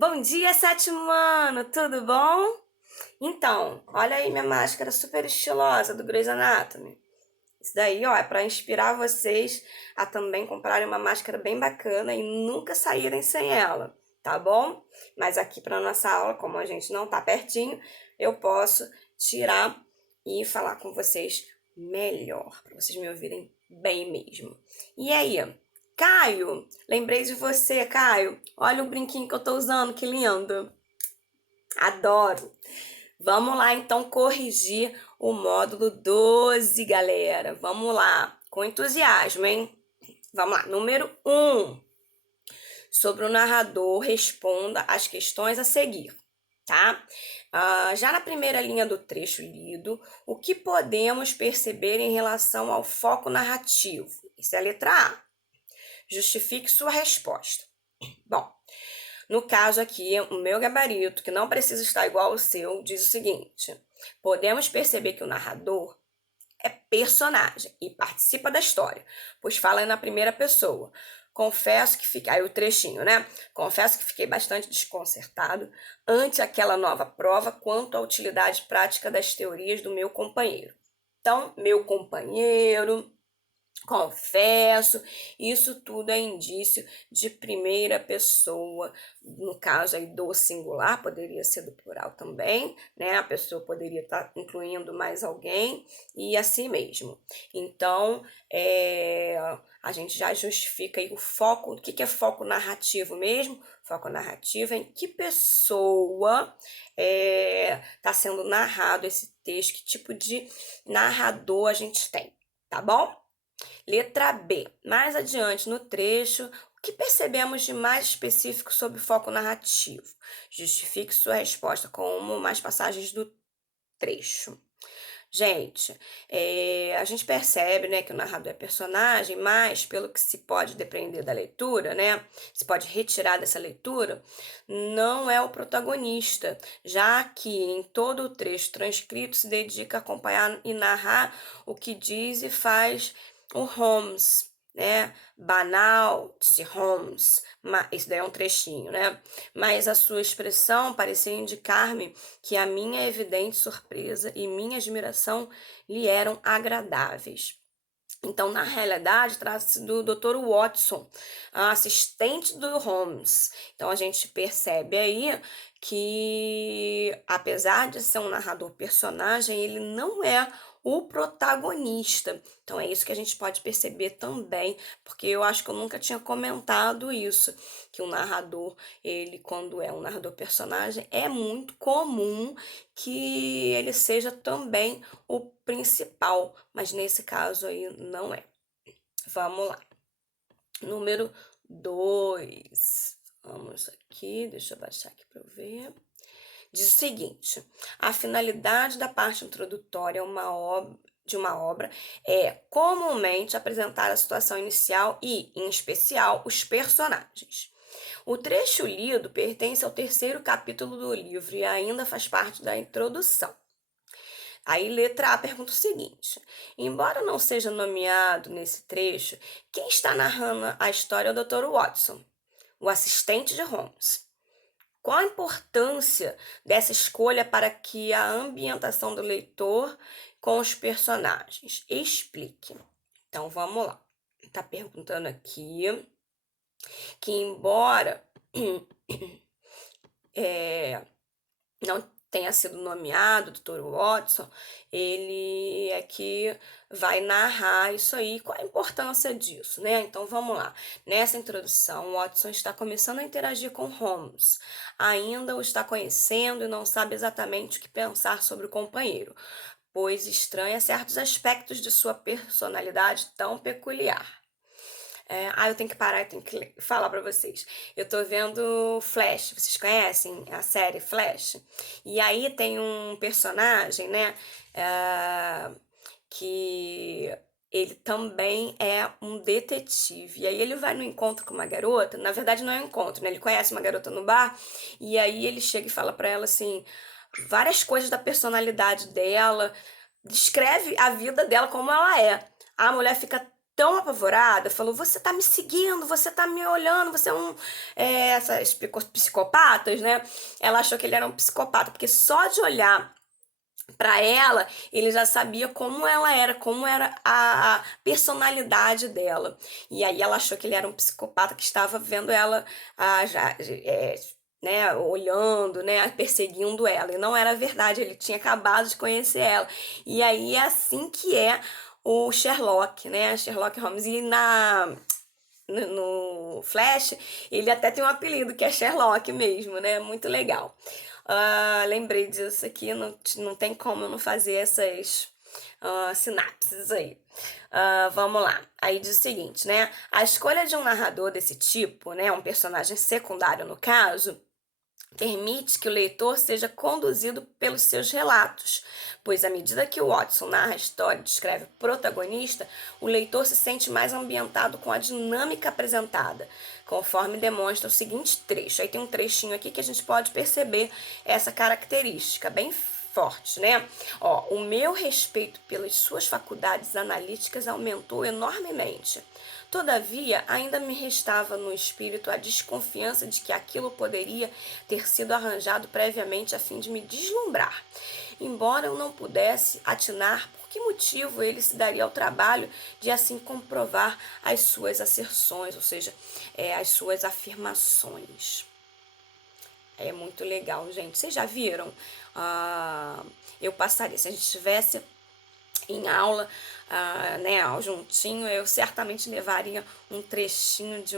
Bom dia, sétimo ano, tudo bom? Então, olha aí minha máscara super estilosa do Grey's Anatomy. Isso daí, ó, é para inspirar vocês a também comprarem uma máscara bem bacana e nunca saírem sem ela, tá bom? Mas aqui para nossa aula, como a gente não tá pertinho, eu posso tirar e falar com vocês melhor, para vocês me ouvirem bem mesmo. E aí, Caio, lembrei de você, Caio. Olha o brinquinho que eu tô usando, que lindo. Adoro. Vamos lá, então, corrigir o módulo 12, galera. Vamos lá, com entusiasmo, hein? Vamos lá, número 1. Sobre o narrador, responda as questões a seguir, tá? Já na primeira linha do trecho lido, o que podemos perceber em relação ao foco narrativo? Isso é a letra A. Justifique sua resposta. Bom, no caso aqui, o meu gabarito, que não precisa estar igual ao seu, diz o seguinte: podemos perceber que o narrador é personagem e participa da história, pois fala na primeira pessoa. Confesso que fiquei. Aí o trechinho, né? Confesso que fiquei bastante desconcertado ante aquela nova prova quanto à utilidade prática das teorias do meu companheiro. Então, meu companheiro, confesso, isso tudo é indício de primeira pessoa, no caso aí do singular, poderia ser do plural também, né? A pessoa poderia estar incluindo mais alguém e assim mesmo. Então, a gente já justifica aí o foco. O que é foco narrativo mesmo? Foco narrativo é em que pessoa está sendo narrado esse texto, que tipo de narrador a gente tem, tá bom? Letra B. Mais adiante no trecho, o que percebemos de mais específico sobre foco narrativo? Justifique sua resposta com mais passagens do trecho. Gente, a gente percebe, né, que o narrador é personagem, mas pelo que se pode depreender da leitura, né, se pode retirar dessa leitura, não é o protagonista, já que em todo o trecho transcrito se dedica a acompanhar e narrar o que diz e faz o Holmes, né? Banal, disse Holmes. Isso daí é um trechinho, né? Mas a sua expressão parecia indicar-me que a minha evidente surpresa e minha admiração lhe eram agradáveis. Então, na realidade, trata-se do Dr. Watson, assistente do Holmes. Então, a gente percebe aí que, apesar de ser um narrador personagem, ele não é o protagonista. Então, é isso que a gente pode perceber também, porque eu acho que eu nunca tinha comentado isso, que o narrador, ele, quando é um narrador personagem, é muito comum que ele seja também o principal, mas nesse caso aí não é. Vamos lá. Número 2. Vamos aqui, deixa eu baixar aqui para eu ver. Diz o seguinte: a finalidade da parte introdutória de uma obra é comumente apresentar a situação inicial e, em especial, os personagens. O trecho lido pertence ao terceiro capítulo do livro e ainda faz parte da introdução. Aí, letra A pergunta o seguinte: embora não seja nomeado nesse trecho, quem está narrando a história é o Dr. Watson, o assistente de Holmes. Qual a importância dessa escolha para que a ambientação do leitor com os personagens? Explique. Então, vamos lá. Está perguntando aqui que, embora não tenha sido nomeado, Dr. Watson, ele é que vai narrar isso aí. Qual a importância disso, né? Então vamos lá. Nessa introdução, Watson está começando a interagir com Holmes. Ainda o está conhecendo e não sabe exatamente o que pensar sobre o companheiro, pois estranha certos aspectos de sua personalidade tão peculiar. Eu tenho que parar e tenho que falar pra vocês. Eu tô vendo Flash, vocês conhecem a série Flash? E aí tem um personagem, né, que ele também é um detetive. E aí ele vai no encontro com uma garota, na verdade não é um encontro, né? Ele conhece uma garota no bar, e aí ele chega e fala pra ela assim, várias coisas da personalidade dela, descreve a vida dela como ela é. A mulher fica tão apavorada, falou: você tá me seguindo, você tá me olhando, você é um. Essas psicopatas, né? Ela achou que ele era um psicopata, porque só de olhar para ela, ele já sabia como ela era, como era a personalidade dela. E aí ela achou que ele era um psicopata que estava vendo ela já, né, olhando, né, perseguindo ela. E não era verdade, ele tinha acabado de conhecer ela. E aí é assim que é o Sherlock, né, Sherlock Holmes. E no Flash, ele até tem um apelido que é Sherlock mesmo, né? Muito legal. Lembrei disso aqui, não tem como eu não fazer essas sinapses aí. Vamos lá. Aí diz o seguinte, né? A escolha de um narrador desse tipo, né? Um personagem secundário no caso, permite que o leitor seja conduzido pelos seus relatos, pois à medida que o Watson narra a história e descreve o protagonista, o leitor se sente mais ambientado com a dinâmica apresentada, conforme demonstra o seguinte trecho. Aí tem um trechinho aqui que a gente pode perceber essa característica bem forte, né? Ó, o meu respeito pelas suas faculdades analíticas aumentou enormemente. Todavia, ainda me restava no espírito a desconfiança de que aquilo poderia ter sido arranjado previamente a fim de me deslumbrar. Embora eu não pudesse atinar por que motivo ele se daria ao trabalho de assim comprovar as suas asserções, ou seja, as suas afirmações. É muito legal, gente. Vocês já viram? Eu passaria, se a gente estivesse em aula, né, juntinho, eu certamente levaria um trechinho de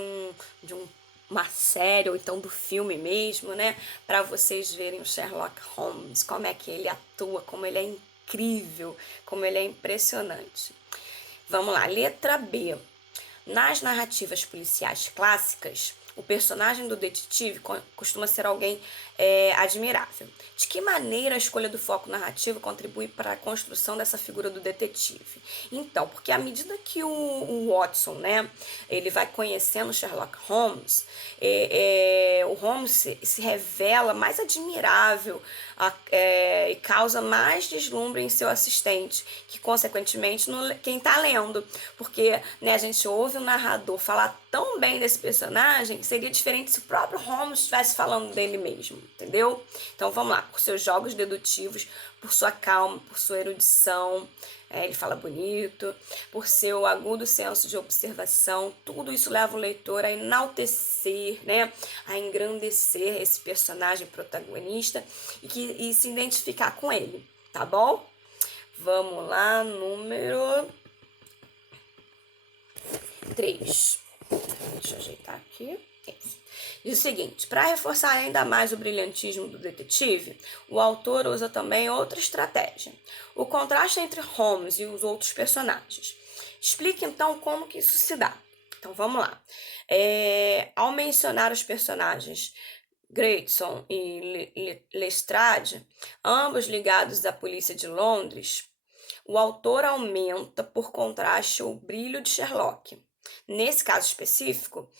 uma série ou então do filme mesmo, né, para vocês verem o Sherlock Holmes, como é que ele atua, como ele é incrível, como ele é impressionante. Vamos lá, letra B. Nas narrativas policiais clássicas, o personagem do detetive costuma ser alguém admirável. De que maneira a escolha do foco narrativo contribui para a construção dessa figura do detetive? Então, porque à medida que o Watson, né, ele vai conhecendo Sherlock Holmes, o Holmes se revela mais admirável e causa mais deslumbre em seu assistente, que consequentemente quem está lendo, porque né, a gente ouve o narrador falar tão bem desse personagem, seria diferente se o próprio Holmes estivesse falando dele mesmo, entendeu? Então vamos lá, por seus jogos dedutivos, por sua calma, por sua erudição, ele fala bonito, por seu agudo senso de observação, tudo isso leva o leitor a enaltecer, né, a engrandecer esse personagem protagonista e se identificar com ele, tá bom? Vamos lá, número 3. Deixa eu ajeitar aqui. Isso. Diz o seguinte: para reforçar ainda mais o brilhantismo do detetive, o autor usa também outra estratégia: o contraste entre Holmes e os outros personagens. Explique então como que isso se dá. Então vamos lá. Ao mencionar os personagens Grayson e Lestrade, ambos ligados à polícia de Londres, o autor aumenta, por contraste, o brilho de Sherlock. Nesse caso específico,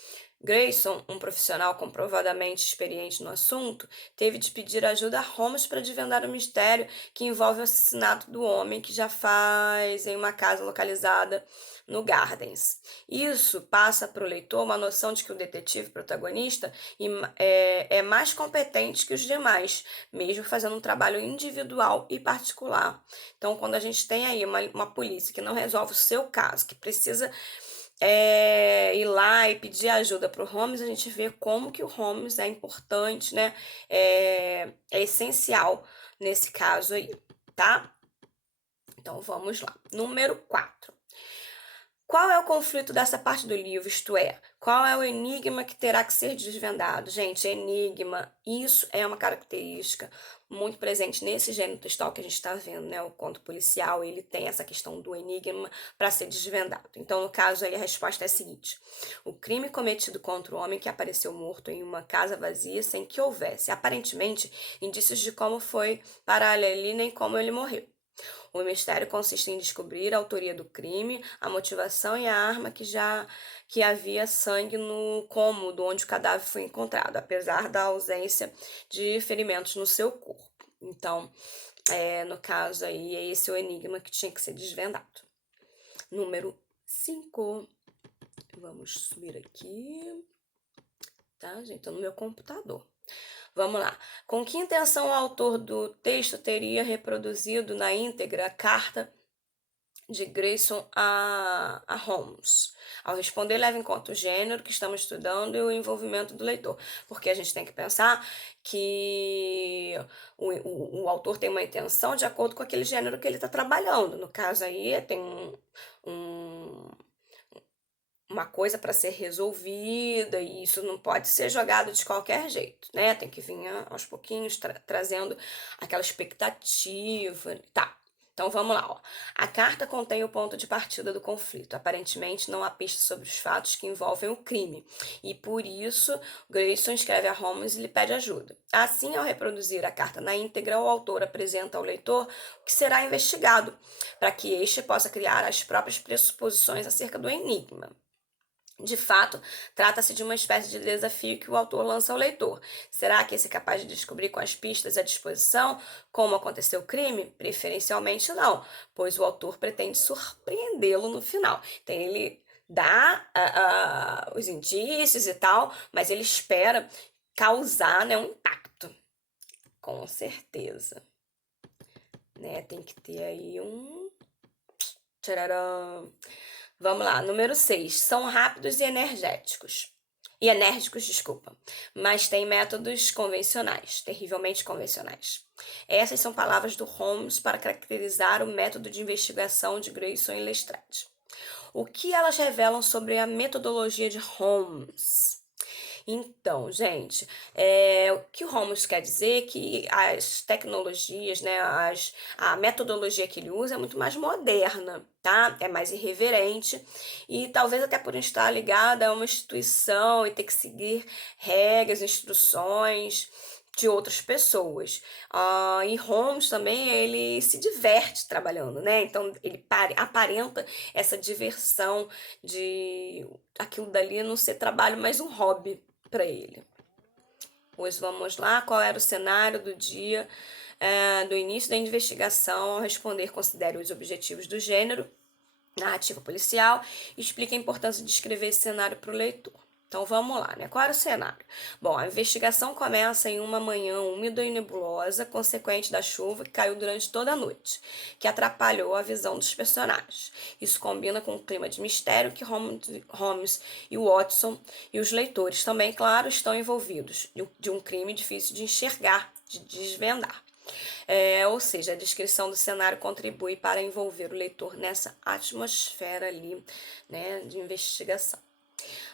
Grayson, um profissional comprovadamente experiente no assunto, teve de pedir ajuda a Holmes para desvendar o mistério que envolve o assassinato do homem que já faz em uma casa localizada no Gardens. Isso passa para o leitor uma noção de que o detetive protagonista é mais competente que os demais, mesmo fazendo um trabalho individual e particular. Então, quando a gente tem aí uma polícia que não resolve o seu caso, que precisa ir lá e pedir ajuda para o Holmes, a gente vê como que o Holmes é importante, né? É essencial nesse caso aí, tá? Então vamos lá. Número 4. Qual é o conflito dessa parte do livro? Isto é, qual é o enigma que terá que ser desvendado? Gente, enigma, isso é uma característica muito presente nesse gênero textual que a gente está vendo, né? O conto policial, ele tem essa questão do enigma para ser desvendado. Então, no caso aí, a resposta é a seguinte: o crime cometido contra o homem que apareceu morto em uma casa vazia sem que houvesse, aparentemente, indícios de como foi parar ali nem como ele morreu. O mistério consiste em descobrir a autoria do crime, a motivação e a arma que havia sangue no cômodo onde o cadáver foi encontrado, apesar da ausência de ferimentos no seu corpo. Então, no caso aí, é esse o enigma que tinha que ser desvendado. Número 5. Vamos subir aqui, tá, gente? Tô no meu computador. Vamos lá. Com que intenção o autor do texto teria reproduzido na íntegra a carta de Grayson a Holmes? Ao responder, leva em conta o gênero que estamos estudando e o envolvimento do leitor, porque a gente tem que pensar que o autor tem uma intenção de acordo com aquele gênero que ele está trabalhando. No caso aí, tem um uma coisa para ser resolvida e isso não pode ser jogado de qualquer jeito, né? Tem que vir aos pouquinhos trazendo aquela expectativa, tá? Então vamos lá, ó. A carta contém o ponto de partida do conflito. Aparentemente não há pistas sobre os fatos que envolvem o crime e por isso Grayson escreve a Holmes e lhe pede ajuda. Assim, ao reproduzir a carta na íntegra, o autor apresenta ao leitor o que será investigado, para que este possa criar as próprias pressuposições acerca do enigma. De fato, trata-se de uma espécie de desafio que o autor lança ao leitor. Será que esse é capaz de descobrir com as pistas à disposição como aconteceu o crime? Preferencialmente não, pois o autor pretende surpreendê-lo no final. Então ele dá os indícios e tal, mas ele espera causar, né, um impacto. Com certeza. Né? Tem que ter aí um... Tcharam. Vamos lá, número 6. São rápidos e energéticos. E enérgicos, desculpa. Mas têm métodos convencionais, terrivelmente convencionais. Essas são palavras do Holmes para caracterizar o método de investigação de Grayson e Lestrade. O que elas revelam sobre a metodologia de Holmes? Então, gente, o que o Holmes quer dizer é que as tecnologias, né, a metodologia que ele usa é muito mais moderna, tá? É mais irreverente e talvez até por estar ligada a uma instituição e ter que seguir regras, instruções de outras pessoas. E Holmes também, ele se diverte trabalhando, né? Então, ele aparenta essa diversão de aquilo dali não ser trabalho, mas um hobby para ele. Pois vamos lá, qual era o cenário do dia do início da investigação? Ao responder, considere os objetivos do gênero, narrativa policial, e explique a importância de escrever esse cenário para o leitor. Então vamos lá, né? Qual era o cenário? Bom, a investigação começa em uma manhã úmida e nebulosa, consequente da chuva que caiu durante toda a noite, que atrapalhou a visão dos personagens. Isso combina com o clima de mistério que Holmes e Watson e os leitores também, claro, estão envolvidos de um crime difícil de enxergar, de desvendar. Ou seja, a descrição do cenário contribui para envolver o leitor nessa atmosfera ali, né, de investigação.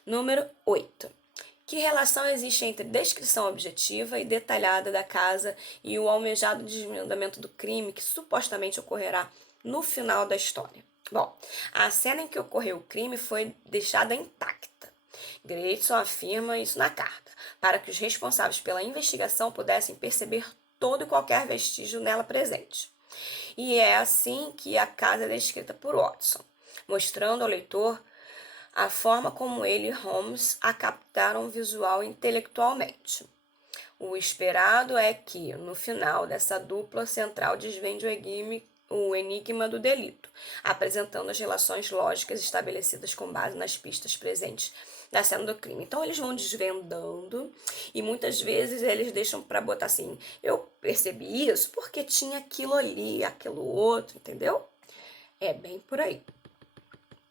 Número 8. Que relação existe entre descrição objetiva e detalhada da casa e o almejado desvendamento do crime que supostamente ocorrerá no final da história? Bom, a cena em que ocorreu o crime foi deixada intacta. Grayson afirma isso na carta, para que os responsáveis pela investigação pudessem perceber todo e qualquer vestígio nela presente. E é assim que a casa é descrita por Watson, mostrando ao leitor a forma como ele e Holmes a captaram visual e intelectualmente. O esperado é que, no final dessa dupla central, desvende o enigma do delito, apresentando as relações lógicas estabelecidas com base nas pistas presentes na cena do crime. Então eles vão desvendando e muitas vezes eles deixam para botar assim, eu percebi isso porque tinha aquilo ali, aquilo outro, entendeu? É bem por aí.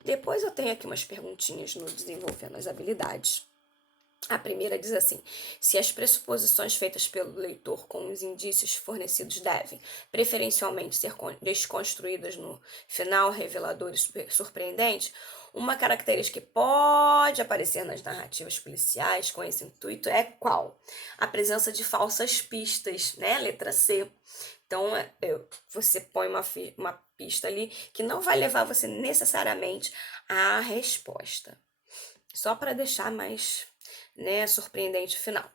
Depois eu tenho aqui umas perguntinhas no Desenvolvendo as Habilidades. A primeira diz assim: se as pressuposições feitas pelo leitor com os indícios fornecidos devem, preferencialmente, ser desconstruídas no final revelador e surpreendente, uma característica que pode aparecer nas narrativas policiais com esse intuito é qual? A presença de falsas pistas, né? Letra C. Então, você põe uma pista ali que não vai levar você necessariamente à resposta. Só para deixar mais, né, surpreendente o final.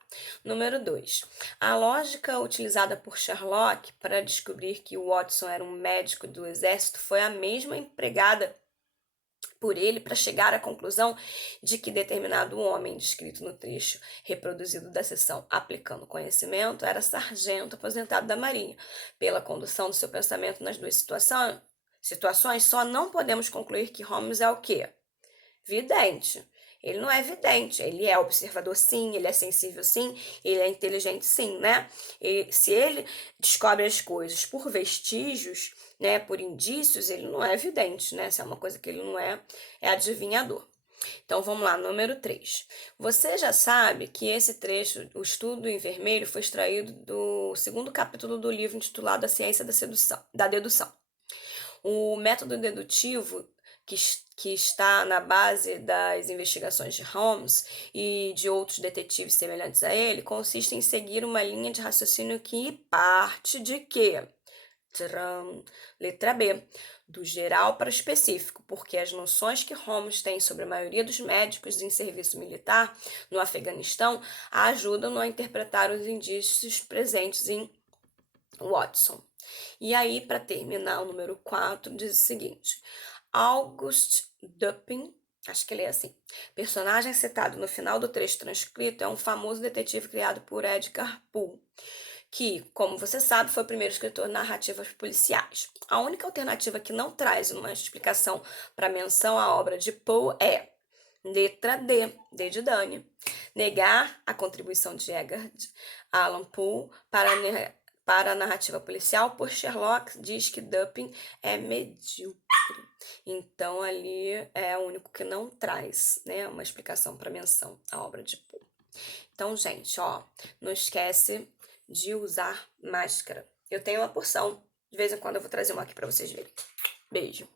Número 2. A lógica utilizada por Sherlock para descobrir que o Watson era um médico do exército foi a mesma empregada por ele para chegar à conclusão de que determinado homem descrito no trecho reproduzido da seção Aplicando Conhecimento era sargento aposentado da Marinha. Pela condução do seu pensamento nas duas situações, só não podemos concluir que Holmes é o quê? Vidente. Ele não é vidente, ele é observador sim, ele é sensível sim, ele é inteligente sim, né? E se ele descobre as coisas por vestígios, né, por indícios, ele não é vidente, né? Se é uma coisa que ele não é, é adivinhador. Então vamos lá, número 3. Você já sabe que esse trecho, o estudo em vermelho, foi extraído do segundo capítulo do livro intitulado A Ciência da Dedução. O método dedutivo que está na base das investigações de Holmes e de outros detetives semelhantes a ele consiste em seguir uma linha de raciocínio que parte de quê? Tcharam! Letra B. Do geral para o específico, porque as noções que Holmes tem sobre a maioria dos médicos em serviço militar no Afeganistão ajudam-no a interpretar os indícios presentes em Watson. E aí, para terminar, o número 4 diz o seguinte: August Dupin, acho que ele é assim, personagem citado no final do trecho transcrito, é um famoso detetive criado por Edgar Poe, que, como você sabe, foi o primeiro escritor de narrativas policiais. A única alternativa que não traz uma explicação para menção à obra de Poe é letra D, D de Dani. Negar a contribuição de Edgar Allan Poe para a narrativa policial, por Sherlock diz que Dupin é medíocre. Então, ali é o único que não traz, né, uma explicação para menção à obra de Poe. Então, gente, ó, não esquece de usar máscara. Eu tenho uma porção. De vez em quando eu vou trazer uma aqui para vocês verem. Beijo.